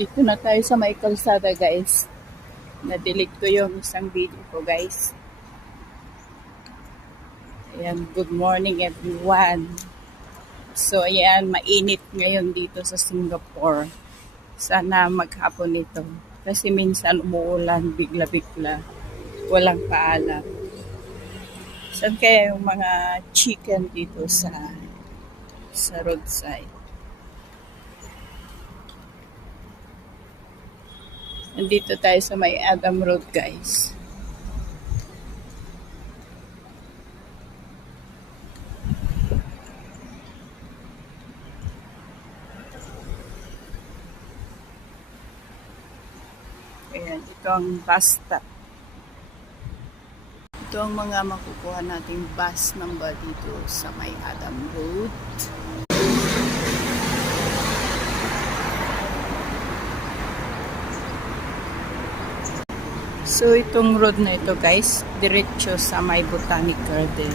Dito na tayo sa may kalsada, guys. Na-delete ko yung isang video ko, guys. Ayan, good morning everyone. So, ayan, mainit ngayon dito sa Singapore. Sana maghapon ito. Kasi minsan umuulan, bigla-bigla. Walang paalam. Saan kaya yung mga chicken dito sa roadside? Nandito tayo sa may Adam Road, guys. Ayan, ito ang bus stop. Ito ang mga makukuha nating bus number dito sa may Adam Road. So, itong road na ito, guys, diretso sa may Botanic Garden.